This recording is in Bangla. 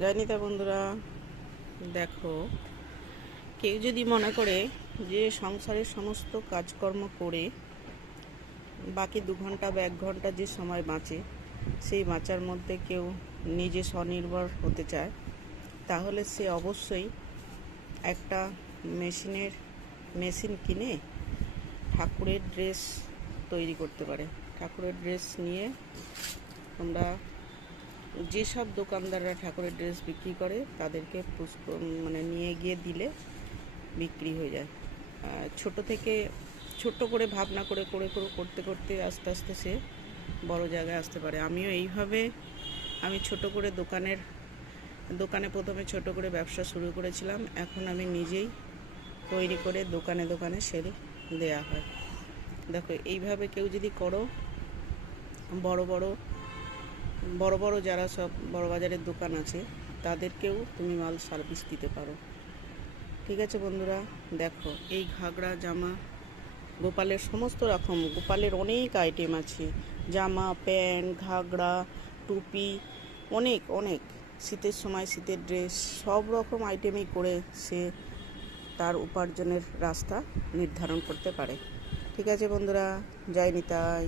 জয়নিতা বন্ধুরা, দেখো, কেউ যদি মনে করে যে সংসারের সমস্ত কাজকর্ম করে বাকি 2 ঘন্টা বা 1 ঘন্টা যে সময় বাঁচে সেই বাঁচার মধ্যে কেউ নিজে স্বনির্ভর হতে চায়, তাহলে সে অবশ্যই একটা মেশিন কিনে ঠাকুরের ড্রেস তৈরি করতে পারে। ঠাকুরের ড্রেস নিয়ে তোমরা যেসব দোকানদাররা ঠাকুরের ড্রেস বিক্রি করে তাদেরকে নিয়ে গিয়ে দিলে বিক্রি হয়ে যায়। ছোট করে ভাবনা করে করতে করতে আস্তে আস্তে সে বড় জায়গায় আসতে পারে। আমিও এইভাবে ছোট করে দোকানে প্রথমে ছোট করে ব্যবসা শুরু করেছিলাম। এখন আমি নিজেই তৈরি করে দোকানে দোকানে সেল দেয়া হয়। দেখো, এইভাবে কেউ যদি করো, বড় বড় যারা সব বড় বাজারের দোকান আছে তাদেরকেও তুমি মাল সার্ভিস দিতে পারো। ঠিক আছে বন্ধুরা, দেখো, এই ঘাগরা জামা, গোপালের অনেক আইটেম আছে। জামা, প্যান্ট, ঘাগরা, টুপি, অনেক অনেক শীতের সময় শীতের ড্রেস, সব রকম আইটেমই করে সে তার উপার্জনের রাস্তা নির্ধারণ করতে পারে। ঠিক আছে বন্ধুরা, জয় নিতাই।